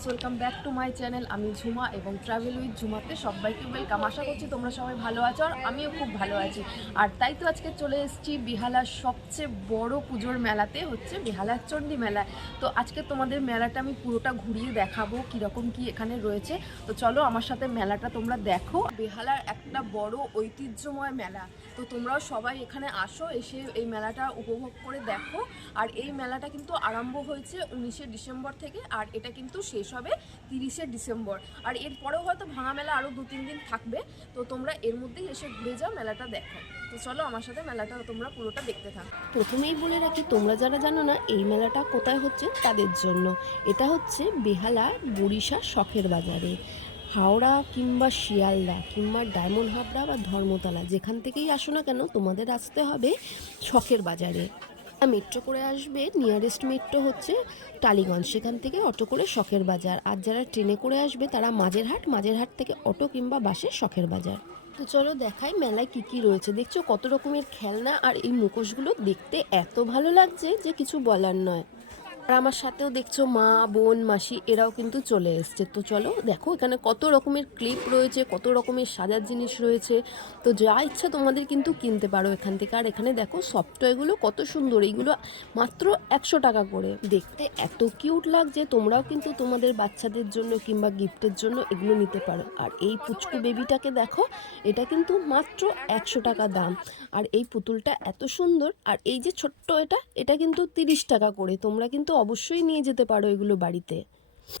Viewers, welcome back to my channel. আমি ঝুমা এবং travel with ঝুমাতে সবাইকে ওয়েলকাম। আশা করছি তোমরা সবাই ভালো আছো আর আমিও খুব ভালো আছি। আর তাই তো আজকে চলে এসেছি বেহালার সবচেয়ে বড় পুজোর মেলাতে, হচ্ছে বেহালার চণ্ডী মেলা। তো আজকে তোমাদের মেলাটা আমি পুরোটা ঘুরিয়ে দেখাবো কীরকম কি এখানে রয়েছে। তো চলো আমার সাথে মেলাটা তোমরা দেখো। বেহালার একটা বড় ঐতিহ্যময় মেলা, তো তোমরাও সবাই এখানে আসো, এসে এই মেলাটা উপভোগ করে দেখো। আর এই মেলাটা কিন্তু আরম্ভ হয়েছে 19শে ডিসেম্বর থেকে, আর এটা কিন্তু শেষ হবে 30শে ডিসেম্বর। আর এরপরেও হয়তো ভাঙা মেলা আরও 2-3 দিন থাকবে। তো তোমরা এর মধ্যেই এসে ঘুরে যাও, মেলাটা দেখো। তো চলো আমার সাথে মেলাটা তোমরা পুরোটা দেখতে থাকো। প্রথমেই বলে রাখি, তোমরা যারা জানো না এই মেলাটা কোথায় হচ্ছে তাদের জন্য, এটা হচ্ছে বেহালার বরিশা শখের বাজারে। হাওড়া কিংবা শিয়ালদা কিংবা ডায়মন্ড হাবড়া বা ধর্মতলা যেখান থেকেই আসো না কেন, তোমাদের আসতে হবে শখের বাজারে। মেট্রো করে আসবে, নিয়ারেস্ট মেট্রো হচ্ছে টালিগঞ্জ, সেখান থেকে অটো করে শখের বাজার। আর যারা ট্রেনে করে আসবে তারা মাঝেরহাট থেকে অটো কিংবা বাসে শখের বাজার। তো চলো দেখাই মেলায় কি কি রয়েছে। দেখছো কত রকমের খেলনা, আর এই মুখোশগুলো দেখতে এত ভালো লাগছে যে কিছু বলার নয়। আর আমার সাথেও দেখছো মা, বোন, মাসি এরাও কিন্তু চলে এসছে। তো চলো দেখো এখানে কত রকমের ক্লিপ রয়েছে, কত রকমের সাজার জিনিস রয়েছে। তো যা ইচ্ছা তোমাদের কিন্তু কিনতে পারো এখান থেকে। আর এখানে দেখো সফট টয়গুলো কত সুন্দর, এইগুলো মাত্র 100 টাকা করে। দেখতে এত কিউট লাগছে, তোমরাও কিন্তু তোমাদের বাচ্চাদের জন্য কিংবা গিফটের জন্য এগুলো নিতে পারো। আর এই পুচকু বেবিটাকে দেখো, এটা কিন্তু মাত্র 100 টাকা দাম। আর এই পুতুলটা এত সুন্দর। আর এই যে ছোট্ট এটা কিন্তু 30 টাকা করে। তোমরা কিন্তু অবশ্যই নিয়ে যেতে পারো এগুলো বাড়িতে।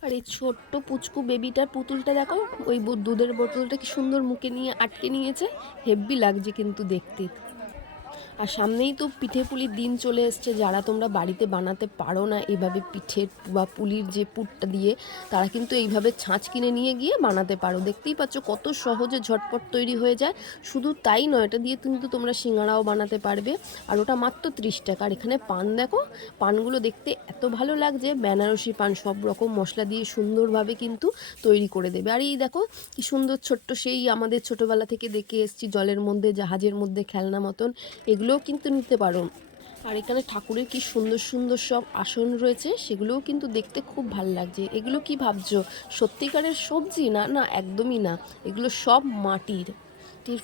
আর এই ছোট্ট পুচকু বেবিটার পুতুলটা দেখো, ওই দুধের বোতলটা কি সুন্দর মুখে নিয়ে আটকে নিয়েছে, হেব্বি লাগছে কিন্তু দেখতে। আর সামনেই তো পিঠে পুলির দিন চলে এসছে। যারা তোমরা বাড়িতে বানাতে পারো না এইভাবে পিঠের বা পুলির যে পুরটা দিয়ে, তারা কিন্তু এইভাবে ছাঁচ কিনে নিয়ে গিয়ে বানাতে পারো। দেখতেই পাচ্ছ কত সহজে ঝটপট তৈরি হয়ে যায়। শুধু তাই নয়, এটা দিয়ে কিন্তু তোমরা সিঙ্গারাও বানাতে পারবে। আর ওটা মাত্র 30 টাকা। আর এখানে পান দেখো, পানগুলো দেখতে এত ভালো লাগছে। বেনারসি পান সব রকম মশলা দিয়ে সুন্দরভাবে কিন্তু তৈরি করে দেবে। আর এই দেখো কি সুন্দর ছোট্ট, সেই আমাদের ছোটোবেলা থেকে দেখে এসছি জলের মধ্যে, জাহাজের মধ্যে খেলনা মতন, এগুলোও কিন্তু নিতে পারো। আর এখানে ঠাকুরের কি সুন্দর সুন্দর সব আসন রয়েছে, সেগুলোও কিন্তু দেখতে খুব ভালো লাগছে। এগুলো কি ভাবছো সত্যিকারের সবজি? না না, একদমই না, এগুলো সব মাটির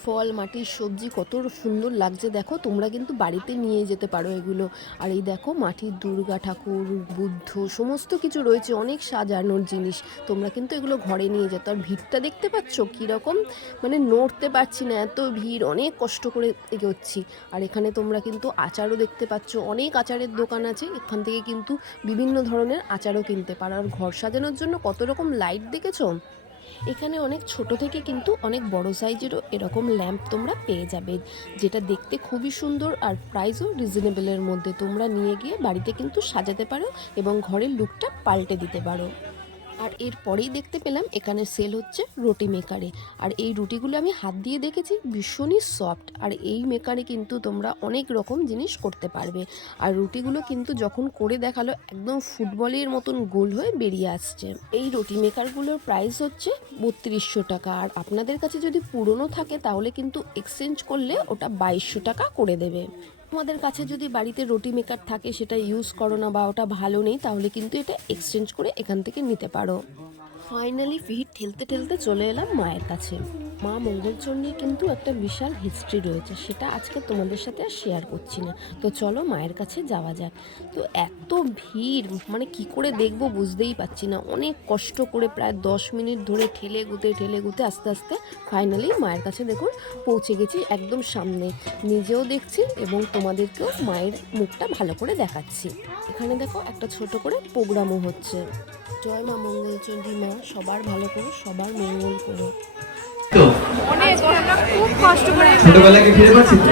ফল, মাটির সবজি, কত সুন্দর লাগছে দেখো। তোমরা কিন্তু বাড়িতে নিয়ে যেতে পারো এগুলো। আর এই দেখো মাটির দুর্গা ঠাকুর, বুদ্ধ, সমস্ত কিছু রয়েছে, অনেক সাজানোর জিনিস। তোমরা কিন্তু এগুলো ঘরে নিয়ে যেতে। আর ভিড়টা দেখতে পাচ্ছ কীরকম, মানে নড়তে পারছি না, এত ভিড়, অনেক কষ্ট করে এগোচ্ছি। আর এখানে তোমরা কিন্তু আচারও দেখতে পাচ্ছ, অনেক আচারের দোকান আছে, এখান থেকে কিন্তু বিভিন্ন ধরনের আচারও কিনতে পারো। আর ঘর সাজানোর জন্য কত রকম লাইট দেখেছো। এখানে অনেক ছোট থেকে কিন্তু অনেক বড় সাইজেরও এরকম ল্যাম্প তোমরা পেয়ে যাবে, যেটা দেখতে খুবই সুন্দর। আর প্রাইসও রিজনেবলের মধ্যে। তোমরা নিয়ে গিয়ে বাড়িতে কিন্তু সাজাতে পারো এবং ঘরের লুকটা পাল্টে দিতে পারো। আর এরপরেই দেখতে পেলাম এখানে সেল হচ্ছে রুটি মেকারে। আর এই রুটিগুলো আমি হাত দিয়ে দেখেছি, ভীষণই সফট। আর এই মেকারে কিন্তু তোমরা অনেক রকম জিনিস করতে পারবে। আর রুটিগুলো কিন্তু যখন করে দেখালো, একদম ফুটবলের মতন গোল হয়ে বেরিয়ে আসছে। এই রুটি মেকারগুলোর প্রাইস হচ্ছে 3200 টাকা। আর আপনাদের কাছে যদি পুরনো থাকে তাহলে কিন্তু এক্সচেঞ্জ করলে ওটা 2200 টাকা করে দেবে। তোমাদের কাছে যদি বাড়িতে রুটি মেকার থাকে, সেটা ইউজ করো না বা ওটা ভালো নেই, তাহলে কিন্তু এটা এক্সচেঞ্জ করে এখান থেকে নিতে পারো। ফাইনালি ভিড় ঠেলতে ঠেলতে চলে এলাম মায়ের কাছে। মা মঙ্গলচণ্ডীর কিন্তু একটা বিশাল হিস্ট্রি রয়েছে, সেটা আজকে তোমাদের সাথে আর শেয়ার করছি না। তো চলো মায়ের কাছে যাওয়া যাক। তো এত ভিড়, মানে কি করে দেখবো বুঝতেই পারছি না। অনেক কষ্ট করে প্রায় 10 মিনিট ধরে ঠেলে গুতে আস্তে আস্তে ফাইনালি মায়ের কাছে দেখুন পৌঁছে গেছি, একদম সামনে। নিজেও দেখছি এবং তোমাদেরকেও মায়ের মুখটা ভালো করে দেখাচ্ছি। এখানে দেখো একটা ছোট করে প্রোগ্রামও হচ্ছে। জয় মা মঙ্গলচণ্ডী মা, সবার ভালো করো, সবার মঙ্গল করো। খুব কষ্ট করে ছোটবেলাকে ফিরে পাচ্ছি তো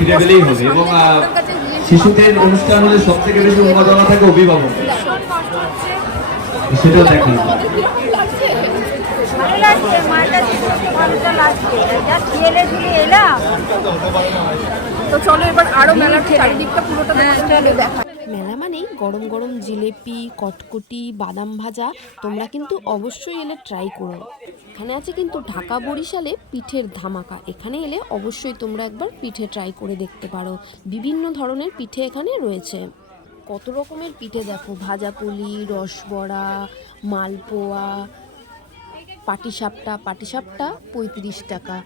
ফিরে পেলেই হবে। এবং শিশুদের অনুষ্ঠান হলে সব থেকে বেশি উন্মাদনা থাকে অভিভাবক, সেটাও দেখেন। তো চলো এবার আরো মেলার চারিদিকটা পুরোটা দেখা। মেলা মানেই গরম গরম জিলেপি, কটকটি, বাদাম ভাজা। তোমরা কিন্তু অবশ্যই এলে ট্রাই করো। এখানে আছে কিন্তু ঢাকা বরিশালে পিঠের ধামাকা। এখানে এলে অবশ্যই তোমরা একবার পিঠে ট্রাই করে দেখতে পারো। বিভিন্ন ধরনের পিঠে এখানে রয়েছে। কত রকমের পিঠে দেখো, ভাজা পুলি, রসবড়া, মালপোয়া, পাটিসাপটা 35 টাকা,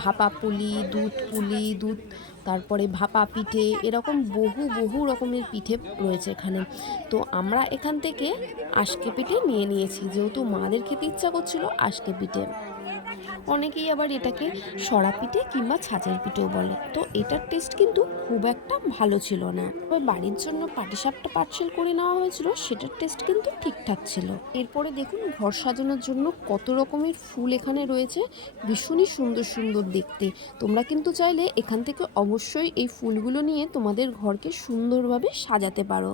ভাপা পুলি, দুধ, তারপরে ভাপা পিঠে, এরকম বহু রকমের পিঠে রয়েছে এখানে। তো আমরা এখান থেকে আজকে পিঠে নিয়ে নিয়েছি, যেহেতু মাদের খেতে ইচ্ছা করছিল আজকে পিঠে। অনেকেই আবার এটাকে সরা পিঠে কিংবা ছাঁচের পিঠেও বলে। তো এটার টেস্ট কিন্তু খুব একটা ভালো ছিল না। তবে বাড়ির জন্য পাটিসাপটা পার্সেল করে নেওয়া হয়েছিল, সেটার টেস্ট কিন্তু ঠিকঠাক ছিল। এরপরে দেখুন ঘর সাজানোর জন্য কত রকমের ফুল এখানে রয়েছে, ভীষণই সুন্দর দেখতে। তোমরা কিন্তু চাইলে এখান থেকে অবশ্যই এই ফুলগুলো নিয়ে তোমাদের ঘরকে সুন্দরভাবে সাজাতে পারো।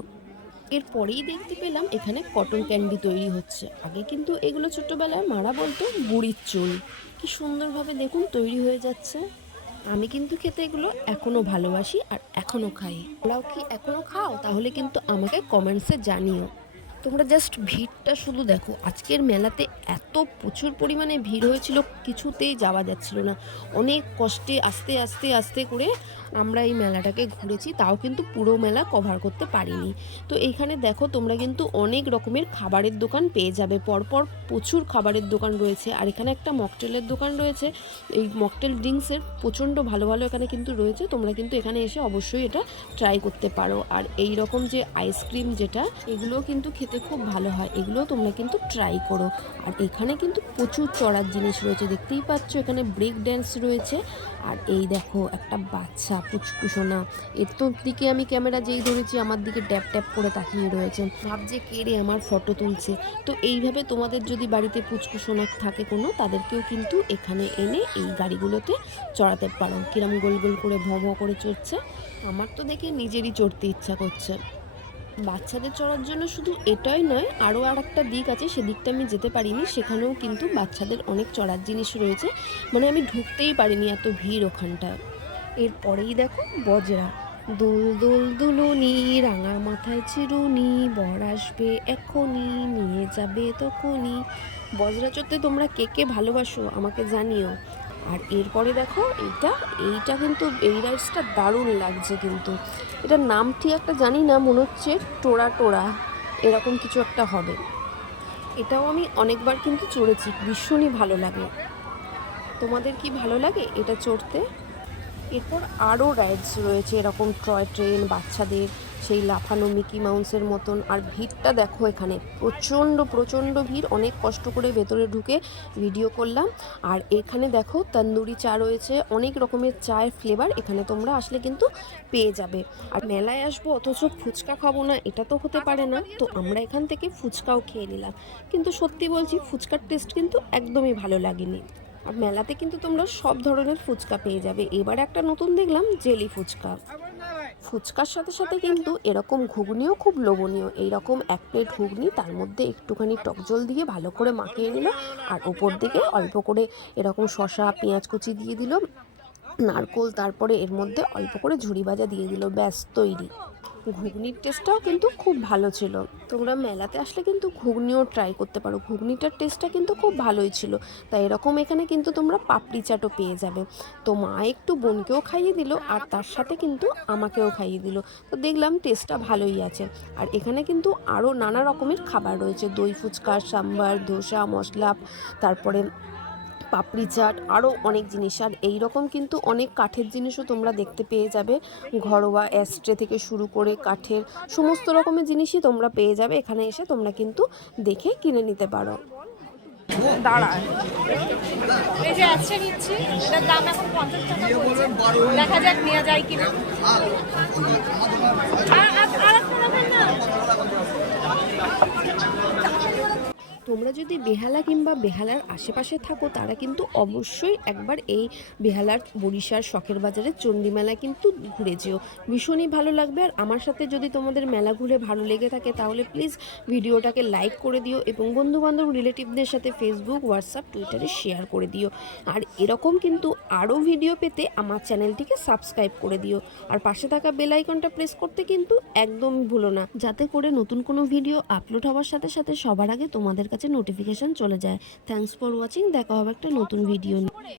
এরপরেই দেখতে পেলাম এখানে কটন ক্যান্ডি তৈরি হচ্ছে। আগে কিন্তু এগুলো ছোট্টবেলায় মারা বলতো বুড়ির চুল। কি সুন্দরভাবে দেখুন তৈরি হয়ে যাচ্ছে। আমি কিন্তু খেতে এগুলো এখনও ভালোবাসি আর এখনও খাই। তোমরাও কি এখনও খাও? তাহলে কিন্তু আমাকে কমেন্টসে জানিও। তোমরা জাস্ট ভিড়টা শুধু দেখো। আজকের মেলাতে এত প্রচুর পরিমাণে ভিড় হয়েছিল, কিছুতেই যাওয়া যাচ্ছিল না। অনেক কষ্টে আস্তে করে আমরা এই মেলাটাকে ঘুরেছি, তাও কিন্তু পুরো মেলা কভার করতে পারিনি। তো এইখানে দেখো তোমরা কিন্তু অনেক রকমের খাবারের দোকান পেয়ে যাবে, পরপর প্রচুর খাবারের দোকান রয়েছে। আর এখানে একটা মকটেলের দোকান রয়েছে, এই মকটেল ড্রিঙ্কসের প্রচণ্ড ভালো এখানে কিন্তু রয়েছে। তোমরা কিন্তু এখানে এসে অবশ্যই এটা ট্রাই করতে পারো। আর এই রকম যে আইসক্রিম যেটা, এগুলোও কিন্তু খেতে খুব ভালো হয়, এগুলোও তোমরা কিন্তু ট্রাই করো। আর এখানে কিন্তু প্রচুর চড়ার জিনিস রয়েছে, দেখতেই পাচ্ছ এখানে ব্রেক ড্যান্স রয়েছে। আর এই দেখো একটা বাচ্চা পুচকুসোনা, এর তো দিকে আমি ক্যামেরা যেই ধরেছি আমার দিকে ট্যাপ করে তাকিয়ে রয়েছে, ভাবছে কে রে আমার ফটো তুলছে। তো এইভাবে তোমাদের যদি বাড়িতে পুচকুসোনা থাকে কোনো, তাদেরকেও কিন্তু এখানে এনে এই গাড়িগুলোতে চড়াতে পারো। কিরম গোল করে ভ করে চড়ছে, আমার তো দেখে নিজেরই চড়তে ইচ্ছা করছে। বাচ্চাদের চড়ার জন্য শুধু এটাই নয়, আরও আর একটা দিক আছে, সেদিকটা আমি যেতে পারিনি। সেখানেও কিন্তু বাচ্চাদের অনেক চড়ার জিনিস রয়েছে, মানে আমি ঢুকতেই পারিনি, এত ভিড় ওখানটায়। এরপরেই দেখো বজরা, দোল দুলুনি, রাঙা মাথায় চিরুনি, বর আসবে এখনই, নিয়ে যাবে তখনই। বজরা চড়তে তোমরা কে ভালোবাসো আমাকে জানিও। আর এরপরে দেখো এইটা কিন্তু এই রাইডসটা দারুণ লাগছে, কিন্তু এটার নাম ঠিক একটা জানি না, মনে হচ্ছে টোরা এরকম কিছু একটা হবে। এটাও আমি অনেকবার কিন্তু চড়েছি, ভীষণই ভালো লাগে। তোমাদের কি ভালো লাগে এটা চড়তে? এরপর আরও রাইডস রয়েছে এরকম টয় ট্রেন, বাচ্চাদের সেই লাফানো মিকি মাউসের মতন। আর ভিড়টা দেখো, এখানে প্রচণ্ড ভিড়। অনেক কষ্ট করে ভেতরে ঢুকে ভিডিও করলাম। আর এখানে দেখো তন্দুরি চা রয়েছে, অনেক রকমের চায়ের ফ্লেভার এখানে তোমরা আসলে কিন্তু পেয়ে যাবে। আর মেলায় আসবো অথচ ফুচকা খাবো না, এটা তো হতে পারে না। তো আমরা এখান থেকে ফুচকাও খেয়ে নিলাম, কিন্তু সত্যি বলছি ফুচকার টেস্ট কিন্তু একদমই ভালো লাগেনি। আর মেলাতে কিন্তু তোমরা সব ধরনের ফুচকা পেয়ে যাবে। এবার একটা নতুন দেখলাম জেলি ফুচকা। ফুচকার সাথে কিন্তু এরকম ঘুগনিও খুব লোভনীয়। এইরকম এক প্লেট ঘুগনি, তার মধ্যে একটুখানি টক জল দিয়ে ভালো করে মাখিয়ে নিল, আর ওপর দিকে অল্প করে এরকম শসা পেঁয়াজ কুচি দিয়ে দিল, নারকোল, তারপরে এর মধ্যে অল্প করে ঝুড়ি ভাজা দিয়ে দিল, ব্যাস তৈরি। ঘুগনির টেস্টটাও কিন্তু খুব ভালো ছিল। তোমরা মেলাতে আসলে কিন্তু ঘুগনিও ট্রাই করতে পারো, ঘুগনিটার টেস্টটা কিন্তু খুব ভালোই ছিল। তাই এরকম এখানে কিন্তু তোমরা পাপড়ি চাটও পেয়ে যাবে। তো মা একটু বোনকেও খাইয়ে দিল, আর তার সাথে কিন্তু আমাকেও খাইয়ে দিল। তো দেখলাম টেস্টটা ভালোই আছে। আর এখানে কিন্তু আরও নানা রকমের খাবার রয়েছে, দই ফুচকা, সাম্বার, ধোসা, মশলা, তারপরে পাপড়ি চাট, আরও অনেক জিনিস। আর এই রকম কিন্তু অনেক কাঠের জিনিসও তোমরা দেখতে পেয়ে যাবে, ঘরোয়া অ্যাস্ট্রে থেকে শুরু করে কাঠের সমস্ত রকমের জিনিসই তোমরা পেয়ে যাবে। এখানে এসে তোমরা কিন্তু দেখে কিনে নিতে পারো। দাঁড়ায় এই যে অ্যাস্ট্রে নিচ্ছি, এটার দাম এখন 50 টাকা বলছে, দেখা যাক নেওয়া যায় কিনা। আর না তোমরা যদি বেহালা কিংবা বেহালার আশেপাশে থাকো, তারা কিন্তু অবশ্যই একবার এই বেহালার বরিশার শখের বাজারে চণ্ডীমেলা কিন্তু ঘুরে যেও, ভীষণই ভালো লাগবে। আর আমার সাথে যদি তোমাদের মেলা ঘুরে ভালো লেগে থাকে, তাহলে প্লিজ ভিডিওটাকে লাইক করে দিও এবং বন্ধুবান্ধব রিলেটিভদের সাথে ফেসবুক, হোয়াটসঅ্যাপ, টুইটারে শেয়ার করে দিও। আর এরকম কিন্তু আরও ভিডিও পেতে আমার চ্যানেলটিকে সাবস্ক্রাইব করে দিও, আর পাশে থাকা বেল আইকনটা প্রেস করতে কিন্তু একদমই ভুলো না, যাতে করে নতুন কোনো ভিডিও আপলোড হওয়ার সাথে সাথে সবার আগে তোমাদের কাছে নোটিফিকেশন চলে যায়। থ্যাঙ্কস ফর ওয়াচিং, দেখা হবে একটা নতুন ভিডিও নিয়ে।